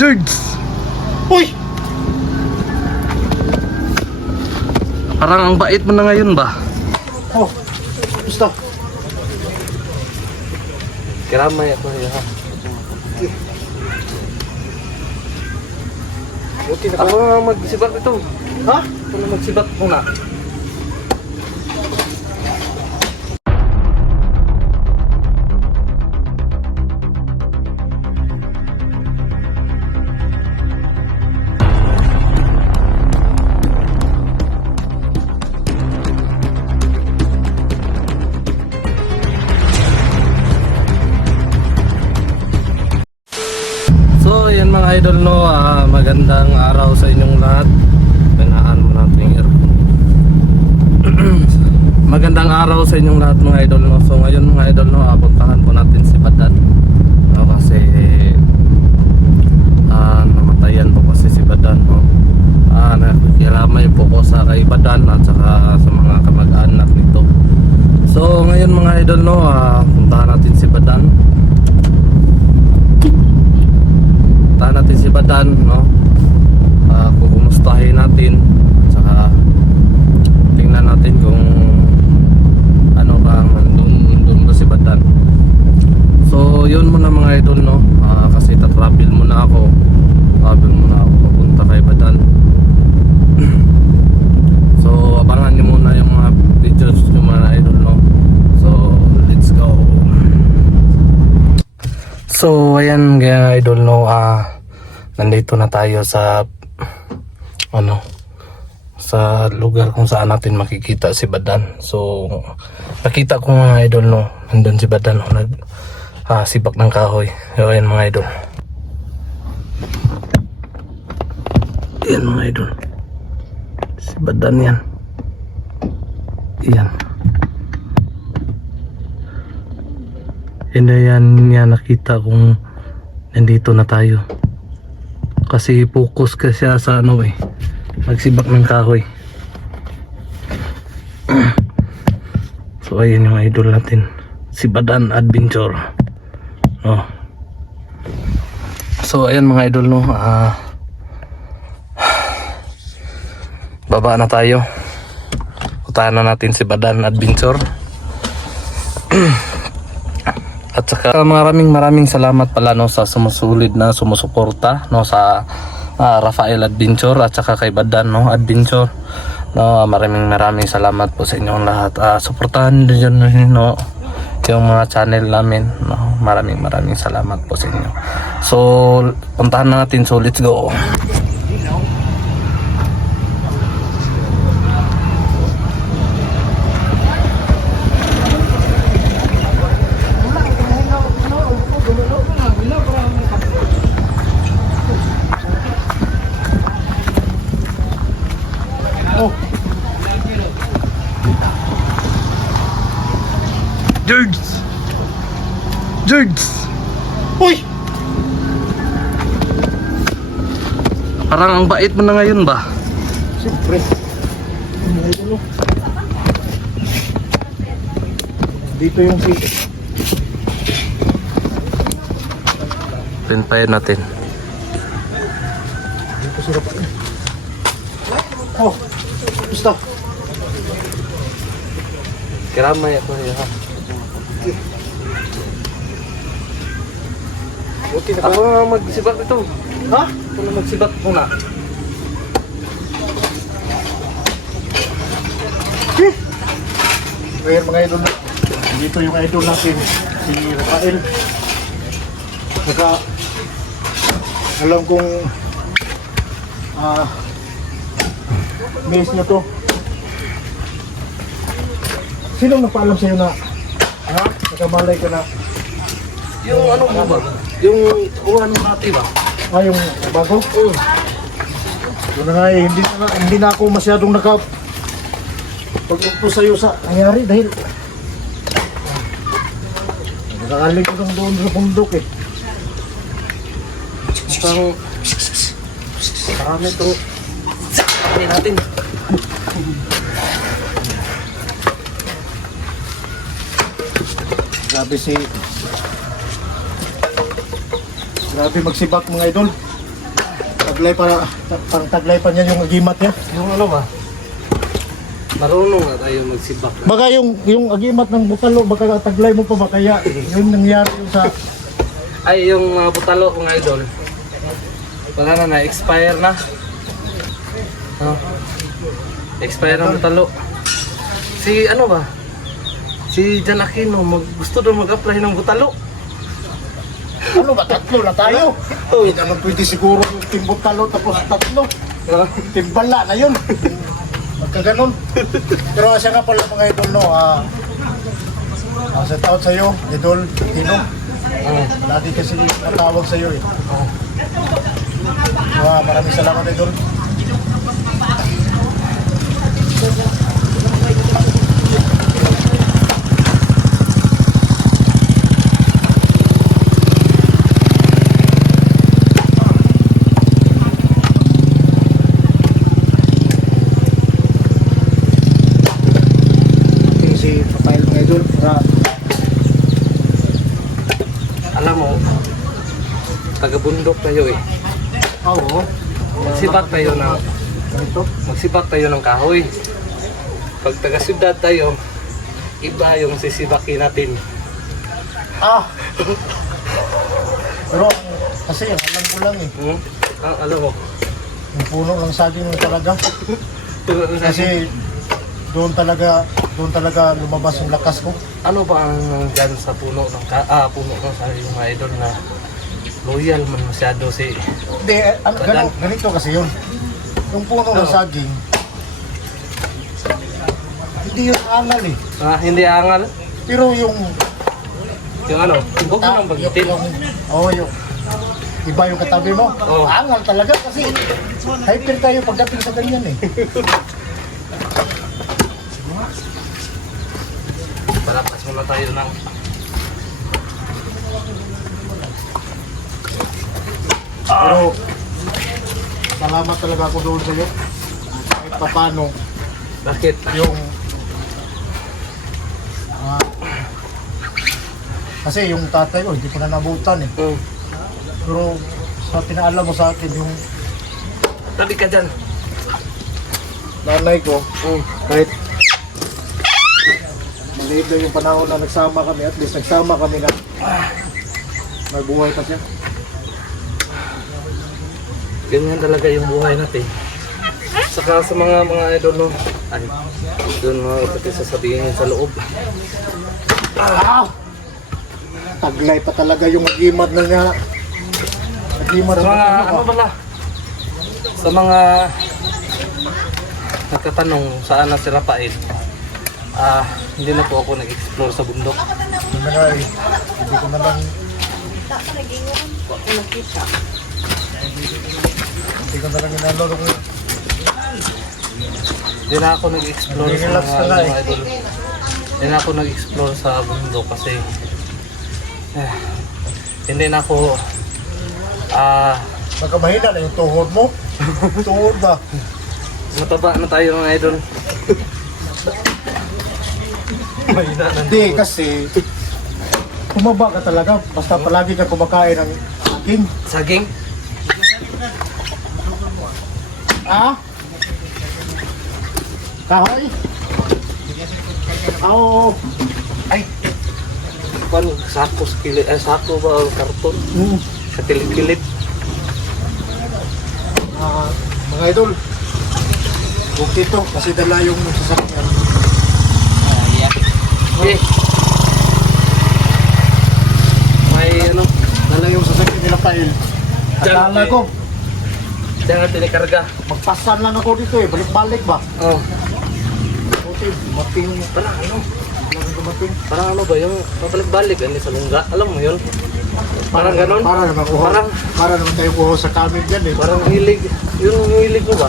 George! Uy! Parang ang bait mo na ngayon ba? Oh, gusto. Kiramay ako ha. Buti na Ako nga magsibak ito. Ha? Ako na magsibak muna. So yan mga idol no, magandang araw sa inyong lahat. Pinaan mo natin yung aircon. Magandang araw sa inyong lahat mga idol no. So ngayon mga idol no, puntahan po natin si Badan kasi namatayan po kasi si Badan no. Nakikiramay po ko sa kay Badan at saka sa mga kamag-anak nito. So ngayon mga idol no, puntahan natin si Badan. Puntahan natin si Badan no. Kukumustahin natin at saka tingnan natin kung ano ba nandun ba si Badan. So yun muna mga idol no, kasi tatravel muna ako papunta kay Badan. So abangan nyo muna yung mga videos nyo mga idol no. So let's go. So ayan mga idol no, nandito na tayo sa sa lugar kung saan natin makikita si Badan. So nakita ko mga idol no, nandun si Badan no, sibak ng kahoy. So ayan mga idol. Ayan mga idol, si Badan yan. Ayan. Hindi yan nakita kung nandito na tayo. Kasi focus ka siya sa magsibak ng kahoy. So ayun yung idol natin, si Badan Adventure. Oh. So ayan mga idol no, baba na tayo. Puntahan na natin si Badan Adventure. At saka maraming salamat pala no sa sumusulit na sumusuporta no sa Rafael Adventure at saka kay Badan no Adventure no. Maraming salamat po sa inyong lahat. Suportahan niyo no yung mga channel namin no. Maraming salamat po sa inyo. So puntahan na natin, so let's go. George! Uy! Parang ang bait mo na ngayon ba? Siyempre. Dito yung si Pinpayan natin. dito si Rafael. Oh, gusto. Kiramay ako ha. Buti na Ako nga magsibak ito. Ha? Ako na magsibak muna. Ayan mga idol, dito yung idol natin, si Rafael. Saka alam kong miss niya to. Sinong nagpaalam sa'yo na nakamalay ka na Yung ano mo ba? Yung uwan natin ba? yung bago? Yun na nga hindi na ako masyadong pag-upo sa'yo sa nangyari dahil nakakaling ko lang doon sa bundok eh. Mukhang marami ito. Sabi natin. Grabe magsibak mga idol. Taglay para, parang taglay pa niya yung agimat niya. Yung ano ba? Marunong na tayo magsibak. Baka yung agimat ng butalo, baka taglay mo pa ba kaya yung nangyari yung sa... Ay, yung mga butalo mga idol. Wala na, na-expire na. Oh. Expire na butalo. Si ano ba? Si Jan Aquino, gusto doon mag-apply ng butalo. Ano ba, tatlo na tayo? Hindi naman pwede siguro yung team butalo tapos tatlo. Team bala na yun. Magkaganon. Pero siya nga pala mga idol, no? Set out sa'yo, idol, Tino. Dati kasi natawag sa'yo eh. Maraming salamat idol. Si Rafael mga idol, Alam mo, taga-bundok tayo eh. oo. Magsibak tayo ng Ganito. magsibak tayo ng kahoy. Pag taga-syudad tayo, iba yung sisibakin natin. Pero kasi alam ko lang eh. Alam mo, Yung puno ng saging mo talaga. Kasi doon talaga lumabas yung lakas ko. ano ba ang dyan sa puno ng puno ng sa yung mga idol na loyal man masyado si Hindi, ganito kasi yun. Yung puno ng saging, hindi yun angal eh. hindi angal Pero yung yung ano, huwag mo nang bagitin. yung iba yung katabi mo. Oo. Angal talaga kasi hyper tayo pagdating sa ganyan eh. Palapas muna tayo ng Pero salamat talaga ako doon sa iyo. Kahit paano bakit? yung kasi yung tatay ko hindi ko na nabutan eh. Pero sa pinaalam mo sa akin yung Tabi ka dyan. nanay ko, kahit maliit lang yung panahon na nagsama kami, at least nagsama kami na may buhay pa siya. Ganyan talaga yung buhay natin. Saka sa mga idol no, ay doon mo pati sasabihin sa loob. Taglay pa talaga yung agimat na niya. Agimat Sa na mga niya. ano pala? Sa mga nagtatanong saan na si Rafael, hindi na po ako nag-explore sa bundok. Hindi ko na lang inalolo ko. Hindi na ako nag-explore sa Relax ka na eh. mga idol. Hindi na ako nag-explore sa bundok kasi hindi na ako Baka mahina na yung tuhod mo. Tuhod ba? mataba na tayo mga idol. Mahina na. Hindi kasi tumaba ka talaga basta palagi ka kumakain ng aking. Saging? Kahoy? Oo. Ay! Paano? Sako sa kilid? Sako ba o karton? Sa kilid-kilid? Mga idol, huwag dito kasi dala yung sasakyan. Okay. May ano? Dala yung sasakyan nila Pail. Akala ko, Diyan natin ikarga. magpasan lang ako dito eh, balik-balik ba? Oh. Buti, dumating. Parang ano? Dumating. Parang ano ba yung pabalik-balik sa lungga? Alam mo yun? Parang ganon? Para naman kuho. Parang, Para naman tayo kuho sa kamin dyan eh. parang hilig. Yung hilig mo ba?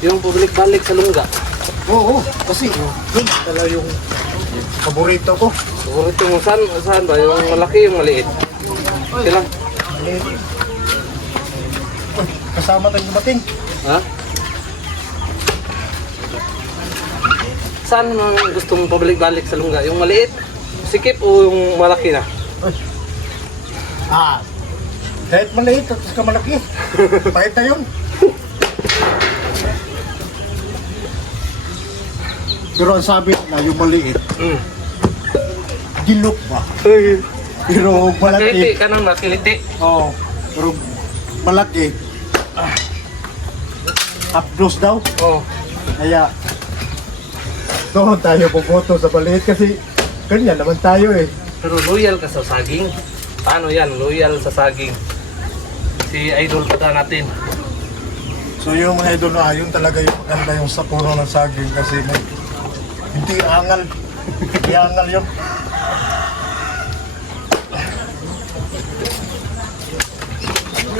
Yung pabalik-balik sa lungga. Oo, kasi yun dala yung paborito ko. Paborito mo saan ba? Yung malaki, yung maliit? Sila? Uy, kasama tayong dumating. Ha? Saan mo gusto mong pabalik-balik sa lungga? Yung maliit? Sikip o yung malaki na? Uy. Kahit maliit at ka malaki. Pahit na yun. Pero ang sabi na yung maliit, gilok ba? Pero malaki. Kiliti ka nang nakiliti. Oo. Pero malaki. Hapdos daw. Oh. Kaya doon tayo pupoto sa maliit kasi ganyan naman tayo eh. Pero loyal ka sa saging. Paano yan? Loyal sa saging. Si idol pa natin. So yung mga idol na yun talaga yung maganda yung sa puno ng saging kasi hindi angal. Hindi angal yun.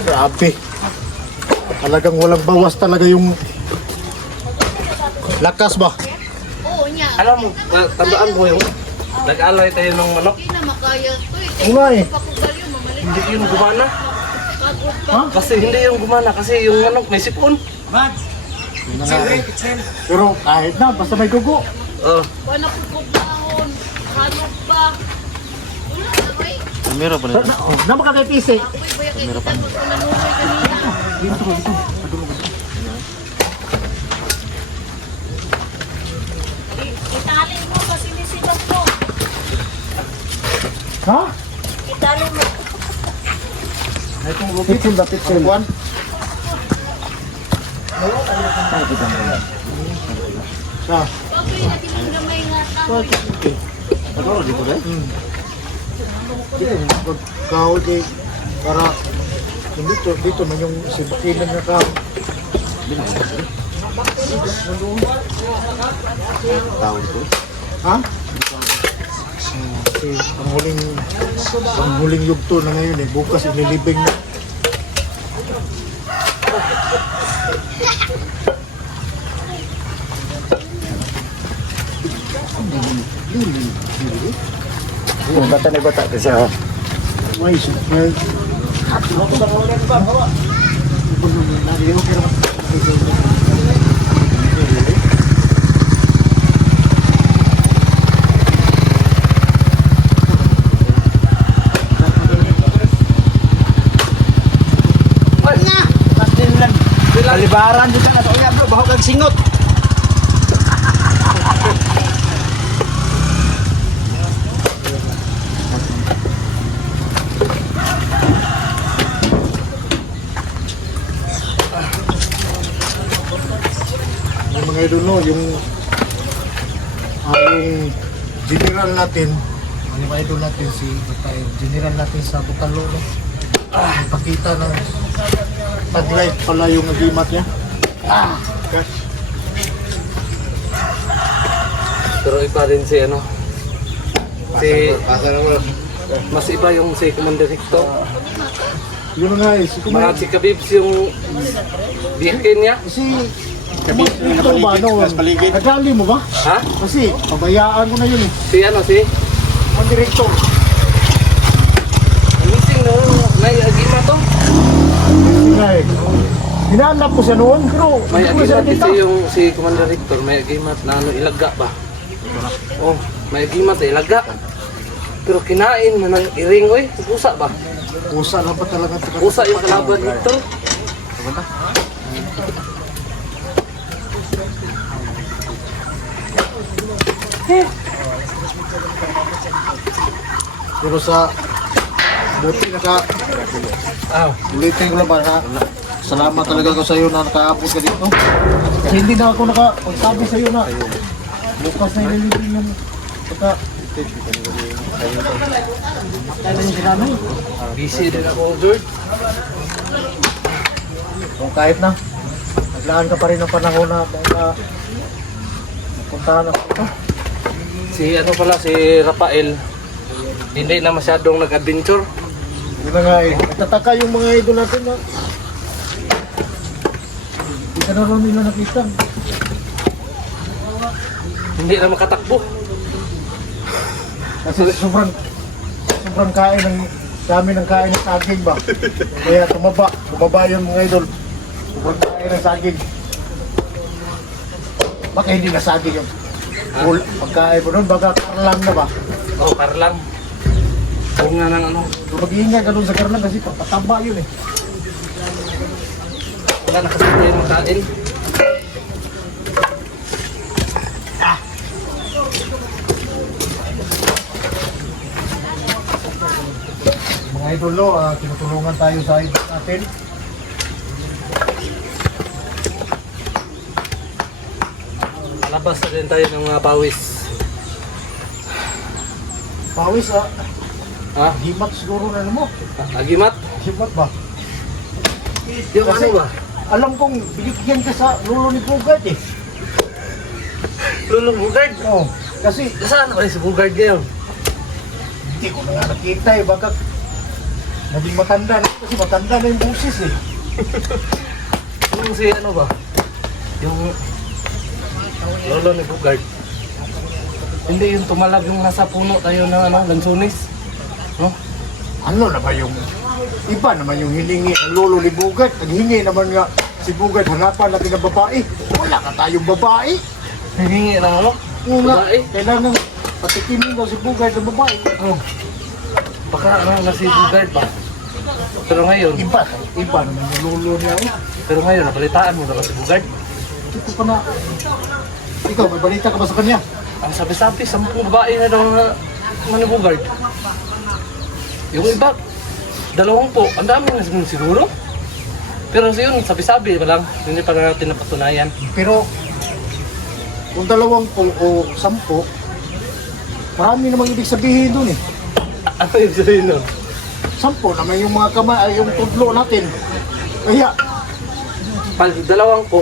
Grabe. Talagang walang bawas talaga yung lakas ba? Oo niya. Alam mo, tandaan mo yung nag-alay tayo ng manok. Hindi na makaya to eh. Oo nga eh. Pakugal yun, mamalit. Hindi yung gumana. Pagod pa. Ha? Kasi hindi yung gumana. Kasi yung manok may sipon. Pero kahit na, basta may dugo. Oh. Wala ko kubahon. Hanok pa. Wala na ba eh. Meron pa rin. Namakakipisi. Ako'y baya kay kita magkunanuhay kanina. Itali mo kasi nisibat mo. Ha? Itali mo. Itong rubik. Pitsil ba? Pitsil. Juan? Sa? Bagay na tinanggamay nga tayo. Ano dito ba? Kahol kay para dito man yung sibukilan na kahol. Taon ko. Ha? Kasi ang huling yugto na ngayon eh. Bukas inilibing na. Yung bata na bata kasi ako. Why is it? Well, Kalibaran dito na sa uya bro, bahog ang singot. yung mga idol no, yung general natin, yung mga idol natin si general natin sa Butalo no. Pakita ng taglight pala yung agimat niya. Okay. Pero iba rin si ano. Mas iba yung si Commander Hector. Yun nga eh, si Mga si Kabibs yung biyakin niya. Kasi ito ba no? Nagali mo ba? Ha? Kasi pabayaan ko na yun eh. Si ano si? Ang director. Missing no, may agima to. Kasi nga eh. Hinahanap ko siya noon pero May hindi ko siya agimat nakita. kasi yung si Commander Hector, may agimat na ano ilaga ba? Oh, may agimat na ilaga. Pero kinain na ng iring oy, pusa ba? Pusa lang pa talaga. Pusa yung kalaban dito. Pero sa buti ulitin ko lang ba na salamat talaga ko sa iyo na nakaabot ka dito. Kasi hindi na ako nakapagsabi sa iyo na bukas na ililibing ng pagka kaya na yung sinanay. Busy din ako, George. Kung kahit na naglaan ka pa rin ng panahon na puntahan ako ito. Si ano pala, si Rafael, hindi na masyadong nag-adventure. Yun na nga eh. Nagtataka yung mga idol natin na hindi ka na rin nila nakita. Hindi na makatakbo. Kasi sobrang kain ng dami ng kain ng saging ba. Kaya tumaba yung mga idol. Sobrang kain ng saging. Baka hindi na saging yung full pagkain mo doon, baka karlang na ba? Oh, parlang. Bunga ng ano. Mag-iingay ka doon sa karnan kasi pataba yun eh. Wala na kasi tayo makain. Mga idol, no, tinutulungan tayo sa idol natin. Labas na din tayo ng mga pawis. Pawis Ha? himat siguro na mo. Agimat? Himat ba? Yung Kasi- ano ba? Alam kong binigyan ka sa lulo ni Bugard eh. Lulong Bugard? Oo. Kasi Nasaan ba si Bugard ngayon? hindi ko na nga nakita eh. Baka naging matanda na. Kasi matanda na yung busis eh. Yung si ano ba? Yung lolo ni Bugard. Hindi yung tumalab yung nasa puno tayo ng ano, lansunis. No? Ano na ba yung iba naman yung hiningi ng lolo ni Bugard? Naghingi naman nga si Bugard hanapan natin ng babae. Wala ka tayong babae. Hihingi ng ano? Oo nga, Babae? kailangan patikimin daw si Bugard ng babae. Oh. Baka ano na si Bugard ba? Pero ngayon, Iba naman yung lolo niya eh. pero ngayon, nabalitaan mo na ba si Bugard? Ito pa na. Ikaw, may balita ka ba sa kanya? Ang sabi-sabi, 10 babae na daw na ni Bugard. Yung iba, 20. Ang dami na siguro. Pero yun, sabi-sabi pa lang. Hindi pa natin napatunayan. Pero kung 20 o 10, marami namang ibig sabihin dun eh. Ano yung sabihin nun? 10 naman yung mga kamay, yung tudlo natin. Kaya, Pag 20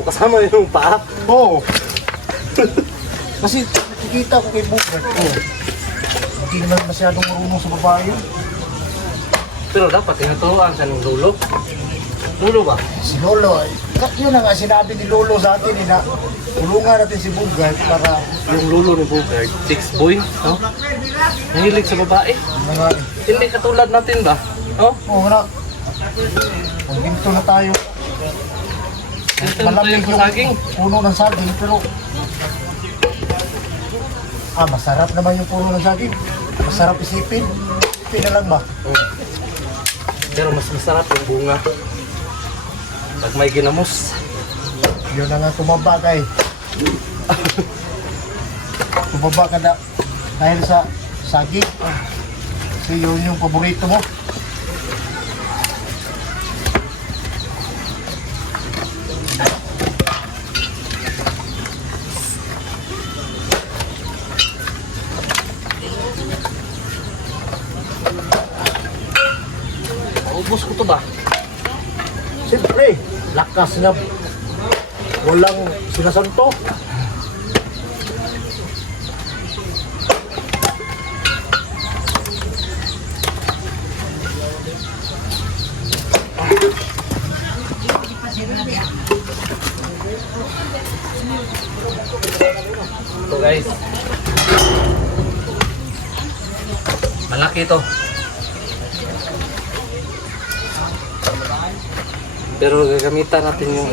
kasama yung paa. oo. Kasi nakikita ko kay Bugard, hindi naman masyadong marunong sa babae yun. Pero dapat tinuturuan siya ng lulo. Lulo ba? Si Lolo, yun na nga sinabi ni Lolo sa atin eh, na tulungan natin si Bugard para Yung lulo ni Bugard, 6 boy, no? Nahilig sa babae. mga, Hindi katulad natin ba? No? na, magbinto na tayo. Ito Malamig yung yung saging. puno ng saging, pero masarap naman yung puno ng saging. Masarap isipin. Isipin na lang ba? Pero mas masarap yung bunga. Pag may ginamos. Yun na nga tumaba ka eh. Tumaba ka na dahil sa saging. Kasi yun yung paborito mo. Ubus ko to ba? Siyempre, lakas na walang sinasanto. Ito guys. Malaki to. Pero gagamitan natin yung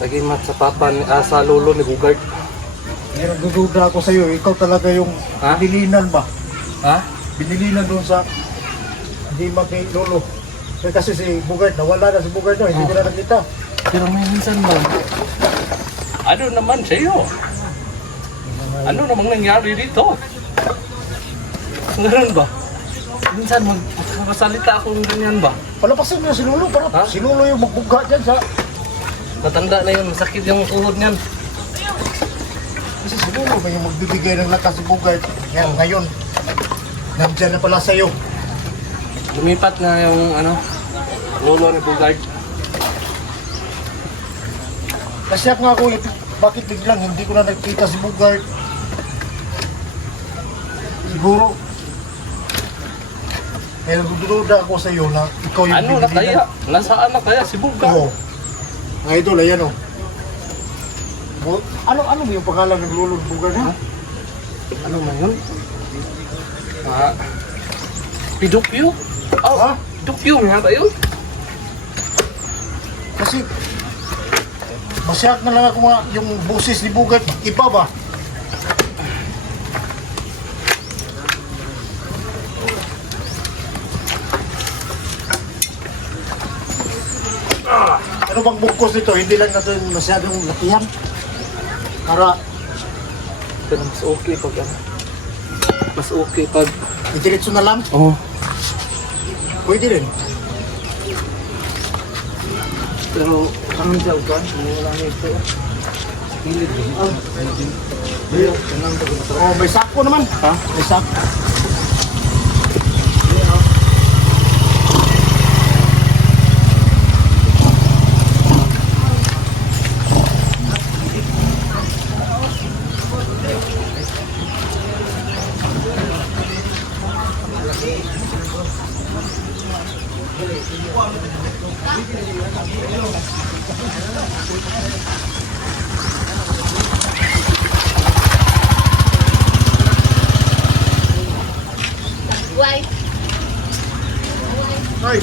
agimat sa papa ni sa lolo ni Bugard. Pero dududa ako sa'yo, ikaw talaga yung Ha? binilinan ba? Ha? Binilinan doon sa hindi kay Lolo. Kasi si Bugard, nawala na si Bugard no, hindi ko na nakita. Pero may minsan ba? Ano naman sa'yo? Ano namang nangyari dito? Ganun ba? Minsan magkasalita akong ganyan ba? Palapasin mo si Lolo, para Ha? si Lolo yung magbuga dyan sa... Matanda na yun, masakit yung tuhod niyan. Kasi si Lolo may yung magbibigay ng lakas si Bugard. Ngayon, nandyan na pala sa'yo. Lumipat na yung lolo ni Bugard. Kasi nga ako, bakit biglang hindi ko na nakita si Bugard? Siguro, pero dududa ako sa iyo na ikaw yung Ano na kaya? Nasaan na kaya si Bugard? Oo. Mga idol, ayan o. Ano mo yung pangalan ng lolo ng Bugard ha? Ano man yun? Pidokyo? Oh, Ha? Pidokyo nga ba yun? Kasi, masyak na lang ako nga yung boses ni Bugard. Iba ba? Ano bang bungkos nito? Hindi lang natin masyadong lakihan. Para Pero mas okay pag ano. Mas okay pag... itiritso na lang. Oh. Pwede rin. Pero ang daw ka, hindi wala na ito. Pilid din. Oh, may sako naman. Ha? May sako. Why? Ay.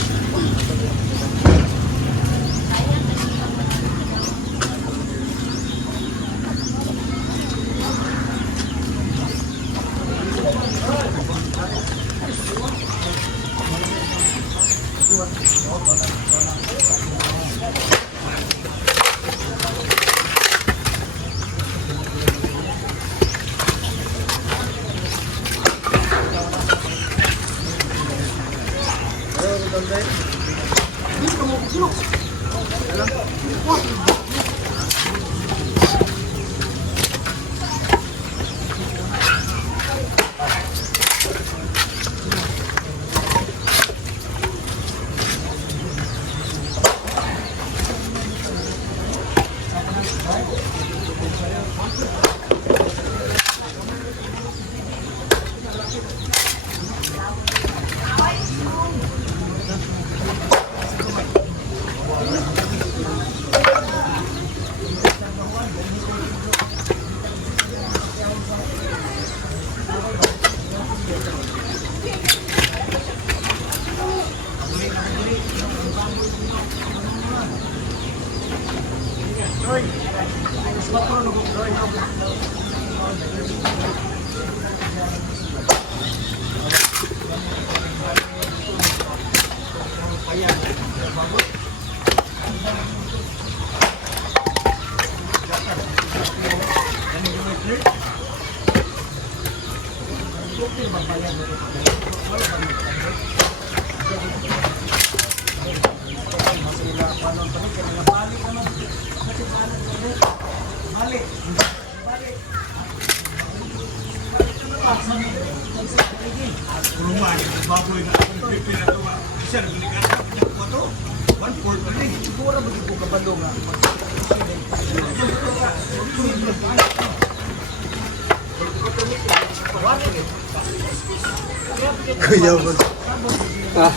Kuya mo. Ah.